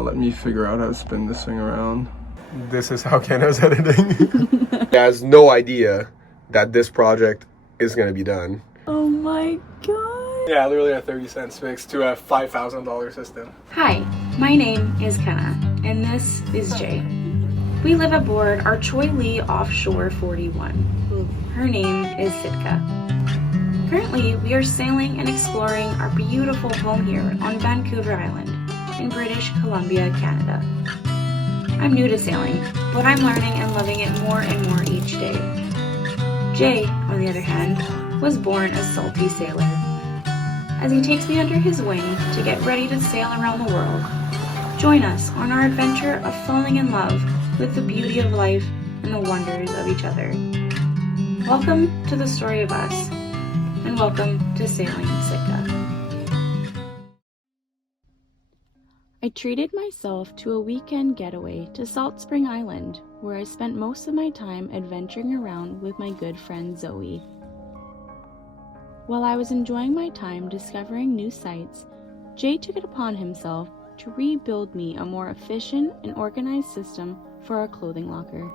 Let me figure out how to spin this thing around. This is how Kenna's editing. He has no idea that this project is gonna be done. Oh my god. Yeah, literally a 30-cent fix to a $5,000 system. Hi, my name is Kenna, and this is Jay. We live aboard our Choi Lee Offshore 41. Her name is Sitka. Currently, we are sailing and exploring our beautiful home here on Vancouver Island in British Columbia, Canada. I'm new to sailing, but I'm learning and loving it more and more each day. Jay, on the other hand, was born a salty sailor. As he takes me under his wing to get ready to sail around the world, join us on our adventure of falling in love with the beauty of life and the wonders of each other. Welcome to the story of us, and welcome to Sailing in Sitka. I treated myself to a weekend getaway to Salt Spring Island, where I spent most of my time adventuring around with my good friend Zoe. While I was enjoying my time discovering new sights, Jay took it upon himself to rebuild me a more efficient and organized system for our clothing locker.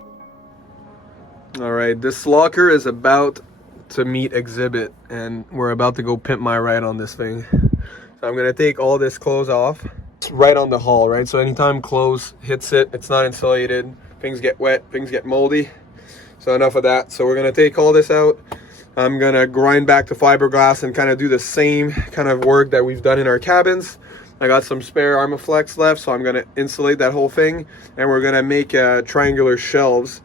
Alright, this locker is about to meet exhibit, and we're about to go pimp my ride on this thing. So I'm gonna take all this clothes off. It's right on the hull, right? So anytime clothes hits it, it's not insulated, things get wet, things get moldy. So enough of that. So we're gonna take all this out. I'm gonna grind back to fiberglass and kind of do the same kind of work that we've done in our cabins. I got some spare Armaflex left, so I'm gonna insulate that whole thing, and we're gonna make triangular shelves.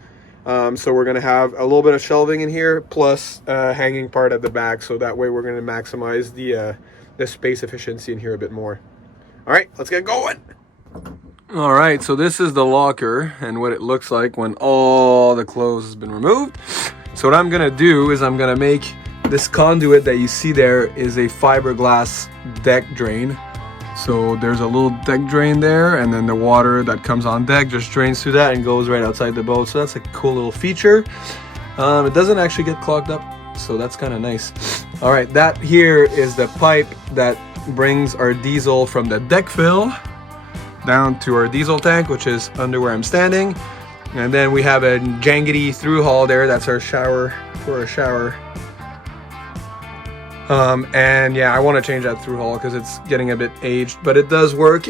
So we're gonna have a little bit of shelving in here, plus hanging part at the back, so that way we're gonna maximize the space efficiency in here a bit more. All right, let's get going. All right, so this is the locker and what it looks like when all the clothes has been removed. So what I'm gonna do is I'm gonna make this conduit that you see there is a fiberglass deck drain. So there's a little deck drain there, and then the water that comes on deck just drains through that and goes right outside the boat. So that's a cool little feature. It doesn't actually get clogged up, so that's kind of nice. All right, that here is the pipe that brings our diesel from the deck fill down to our diesel tank, which is under where I'm standing. And then we have a jangety through hull there. That's our shower for a shower. And yeah, I want to change that through hull because it's getting a bit aged, but it does work.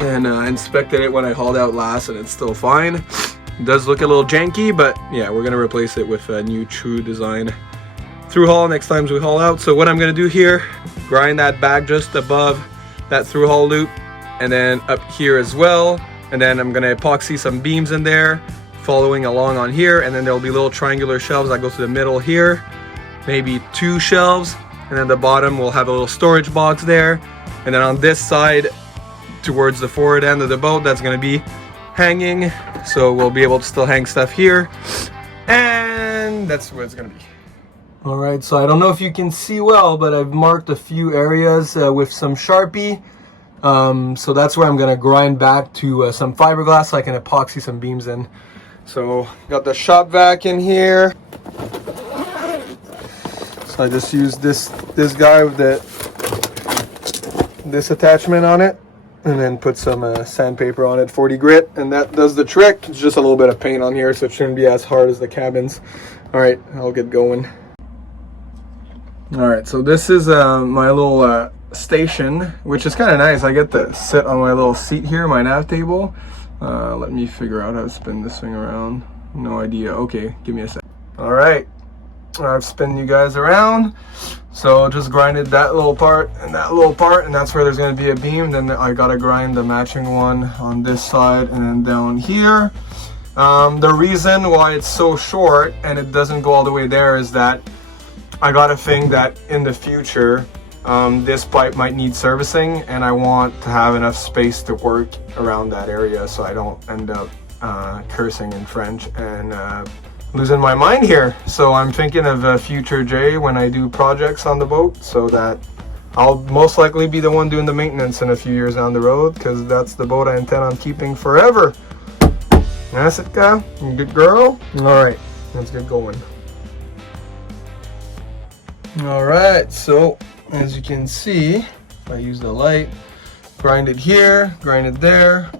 And inspected it when I hauled out last, and it's still fine. It does look a little janky, but yeah, we're gonna replace it with a new true design through hull next time we haul out. So what I'm gonna do here, grind that back just above that through hull loop, and then up here as well. And then I'm gonna epoxy some beams in there, following along on here, and then there'll be little triangular shelves that go to the middle here, maybe 2 shelves, and then the bottom will have a little storage box there. And then on this side, towards the forward end of the boat, that's gonna be hanging, so we'll be able to still hang stuff here, and that's where it's gonna be. All right, so I don't know if you can see well, but I've marked a few areas with some Sharpie. So that's where I'm gonna grind back to some fiberglass so I can epoxy some beams in. So got the shop vac in here. So I just used this guy with this attachment on it, and then put some sandpaper on it, 40 grit, and that does the trick. It's just a little bit of paint on here, so it shouldn't be as hard as the cabins. All right, I'll get going. All right, so this is my little station, which is kind of nice. I get to sit on my little seat here, my nav table. Let me figure out how to spin this thing around. No idea. Okay, give me a sec. All right, I've spun you guys around. So just grinded that little part, and that's where there's going to be a beam. Then I got to grind the matching one on this side and then down here. The reason why it's so short and it doesn't go all the way there is that I got a thing that in the future this pipe might need servicing, and I want to have enough space to work around that area so I don't end up cursing in French and losing my mind here. So I'm thinking of a future Jay when I do projects on the boat, so that I'll most likely be the one doing the maintenance in a few years down the road, because that's the boat I intend on keeping forever. Sitka, good girl. All right, let's get going. All right, so as you can see, I use the light, grind it here, grind it there,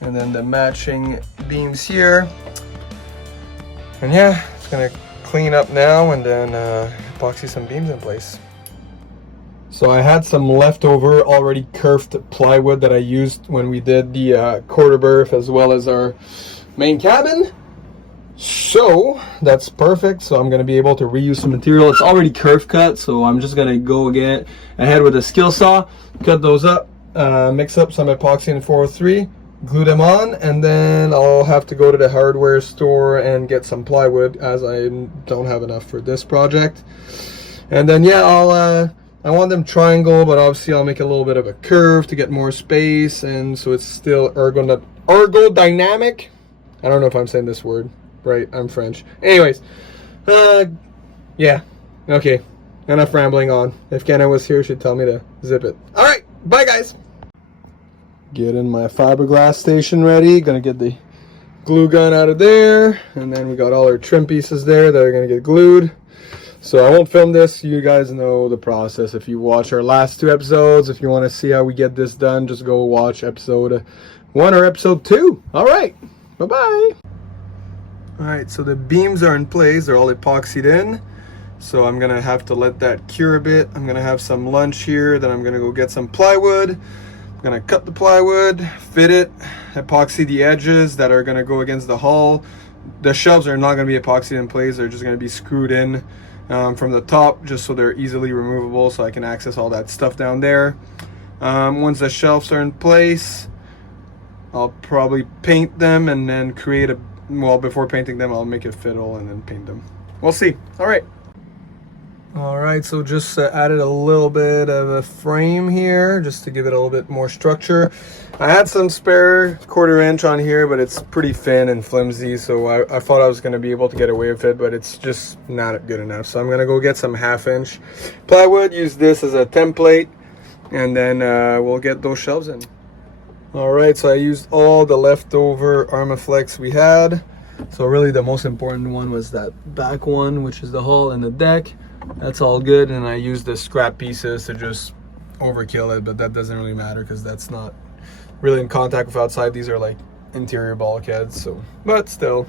and then the matching beams here. And yeah, it's gonna clean up now and then epoxy some beams in place. So I had some leftover already curved plywood that I used when we did the quarter berth as well as our main cabin. So that's perfect. So I'm going to be able to reuse some material. It's already curve cut, so I'm just going to go ahead with a skill saw, cut those up, mix up some epoxy in 403, glue them on, and then I'll have to go to the hardware store and get some plywood as I don't have enough for this project. And then yeah, I want them triangle, but obviously I'll make a little bit of a curve to get more space, and so it's still ergodynamic. I don't know if I'm saying this word right. I'm French. Anyways, yeah, okay. Enough rambling on. If Kenna was here, she'd tell me to zip it. All right, bye guys. Getting my fiberglass station ready. Gonna get the glue gun out of there, and then we got all our trim pieces there that are gonna get glued. So I won't film this. You guys know the process. If you watch our last 2 episodes, if you want to see how we get this done, just go watch episode 1 or episode 2. All right, bye-bye. All right, so the beams are in place. They're all epoxied in. So I'm going to have to let that cure a bit. I'm going to have some lunch here. Then I'm going to go get some plywood. I'm going to cut the plywood, fit it, epoxy the edges that are going to go against the hull. The shelves are not going to be epoxied in place. They're just going to be screwed in from the top, just so they're easily removable, so I can access all that stuff down there. Once the shelves are in place, I'll probably paint them and then create a, well, before painting them, I'll make a fiddle and then paint them. We'll see. All right, so just added a little bit of a frame here just to give it a little bit more structure. I had some spare 1/4 inch on here, but it's pretty thin and flimsy, so I thought I was going to be able to get away with it, but it's just not good enough. So I'm going to go get some 1/2 inch plywood, use this as a template, and then we'll get those shelves in. All right, so I used all the leftover Armaflex we had. So really the most important one was that back one, which is the hull and the deck. That's all good, and I used the scrap pieces to just overkill it, but that doesn't really matter because that's not really in contact with outside. These are like interior bulkheads, so, but still,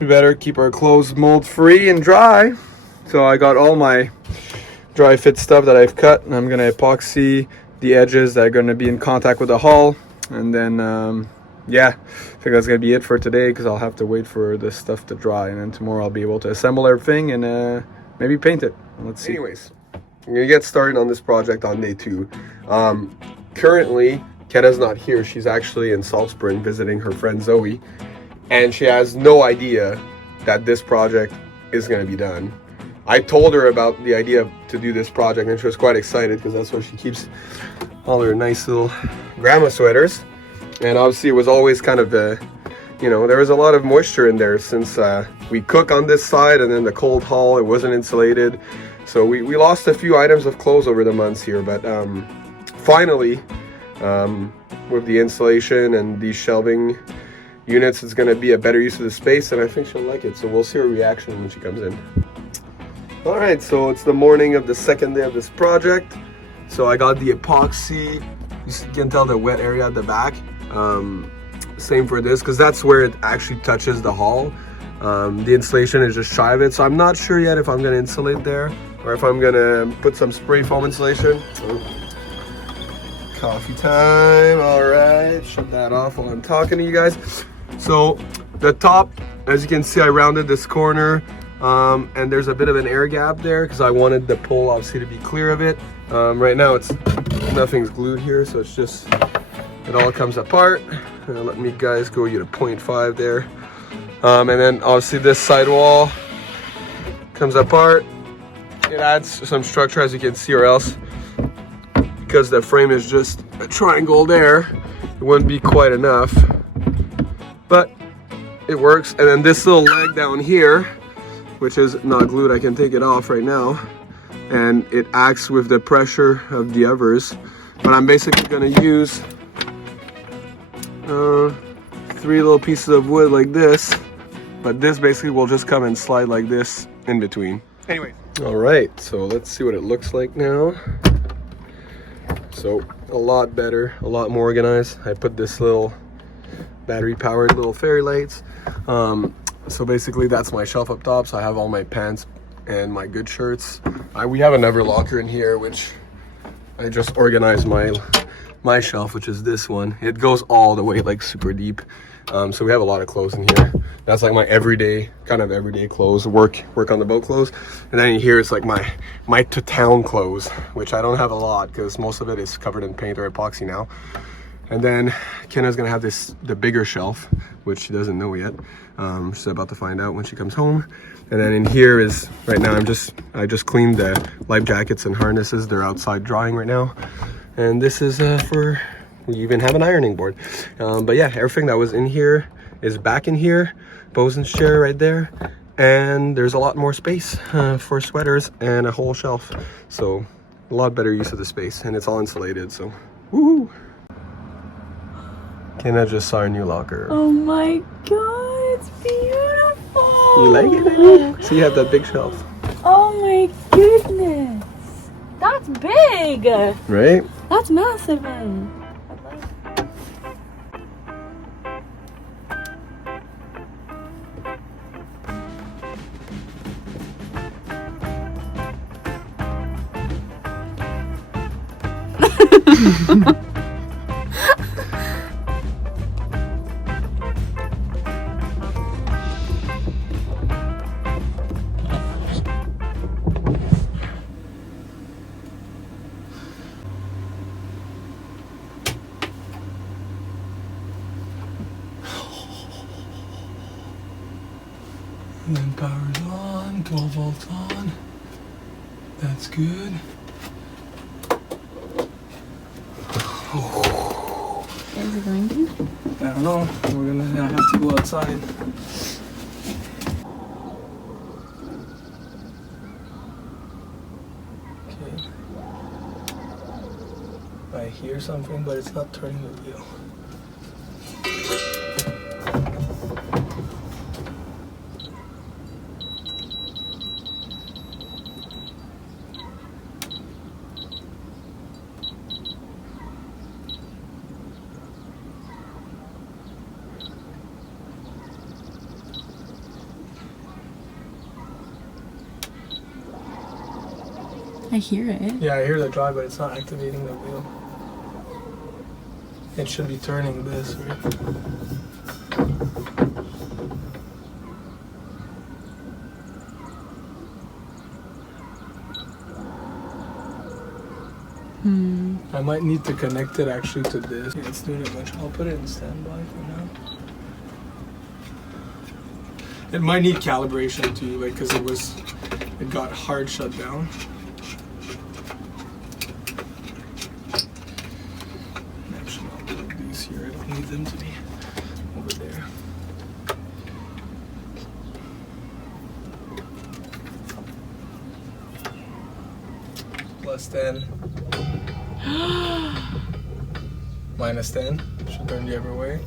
we better keep our clothes mold free and dry. So I got all my dry fit stuff that I've cut, and I'm gonna epoxy the edges that are gonna be in contact with the hull, and then yeah, I think that's gonna be it for today because I'll have to wait for this stuff to dry, and then tomorrow I'll be able to assemble everything and maybe paint it. Let's see. Anyways, I'm gonna get started on this project on day 2. Currently, Kenna's not here. She's actually in Salt Spring visiting her friend Zoe, and she has no idea that this project is gonna be done. I told her about the idea to do this project, and she was quite excited because that's where she keeps all her nice little grandma sweaters. And obviously, it was always kind of you know, there was a lot of moisture in there since we cook on this side, and then the cold hull, it wasn't insulated, so we lost a few items of clothes over the months here, but finally with the insulation and these shelving units, it's going to be a better use of the space, and I think she'll like it, so we'll see her reaction when she comes in. All right, so it's the morning of the 2nd day of this project. So I got the epoxy, you can tell the wet area at the back. Same for this, because that's where it actually touches the hull. The insulation is just shy of it, so I'm not sure yet if I'm going to insulate there or if I'm going to put some spray foam insulation. Coffee time. All right, shut that off while I'm talking to you guys. So the top, as you can see, I rounded this corner, and there's a bit of an air gap there because I wanted the pole obviously to be clear of it. Right now nothing's glued here, so it's just, it all comes apart. Let me guys go you to 0.5 there, and then obviously this sidewall comes apart. It adds some structure, as you can see, or else because the frame is just a triangle there, it wouldn't be quite enough, but it works. And then this little leg down here, which is not glued, I can take it off right now, and it acts with the pressure of the others. But I'm basically going to use 3 little pieces of wood like this, but this basically will just come and slide like this in between. Anyways. All right, so let's see what it looks like now. So a lot better, a lot more organized. I put this little battery powered little fairy lights. So basically that's my shelf up top. So I have all my pants and my good shirts. We have another locker in here, which I just organized my shelf, which is this one. It goes all the way like super deep. So we have a lot of clothes in here. That's like my everyday clothes, work on the boat clothes. And then in here it's like my to town clothes, which I don't have a lot because most of it is covered in paint or epoxy now. And then Kenna's gonna have the bigger shelf, which she doesn't know yet. She's about to find out when she comes home. And then in here is, right now I just cleaned the life jackets and harnesses. They're outside drying right now. And this is we even have an ironing board. But yeah, everything that was in here is back in here. Bosun's chair right there. And there's a lot more space for sweaters and a whole shelf. So a lot better use of the space, and it's all insulated, so woohoo! Kenna just saw our new locker. Oh my god, it's beautiful! You like it, Annie? So you have that big shelf. Oh my goodness! That's big! Right? That's massive! And then power's on, 12 volts on. That's good. Is it going to? I don't know. We're gonna have to go outside. Okay. I hear something, but it's not turning the wheel. I hear it. Yeah, I hear the drive, but it's not activating the wheel. It should be turning this, right? I might need to connect it actually to this. Yeah, it's doing it much. I'll put it in standby for now. It might need calibration too, like, because it got hard shut down. Actually, I'll plug these here. I don't need them to be over there. Plus 10. Minus 10. Should turn the other way.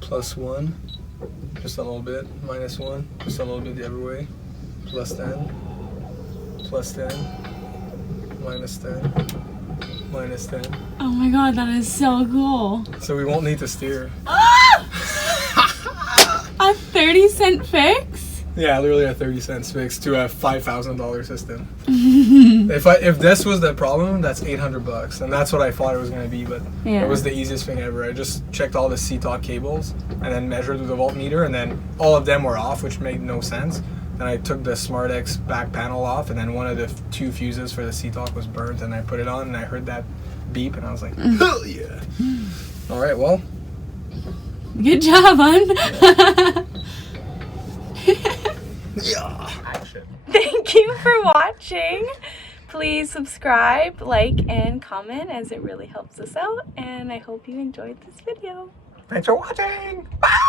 Plus 1. Just a little bit. Minus 1. Just a little bit the other way. Plus 10. Plus 10. Minus 10. Minus 10. Oh my god, that is so cool. So we won't need to steer. A 30-cent fix? Yeah, literally a 30-cent fix to a $5,000 system. If this was the problem, that's $800, and that's what I thought it was gonna be. But it was the easiest thing ever. I just checked all the CTOC cables and then measured with the voltmeter, and then all of them were off, which made no sense. Then I took the SmartX back panel off, and then one of the two fuses for the CTOC was burnt, and I put it on, and I heard that beep, and I was like, hell yeah! All right, well. Good job, hon. Yeah. Action. Thank you for watching. Please subscribe, like, and comment, as it really helps us out. And I hope you enjoyed this video. Thanks for watching. Bye.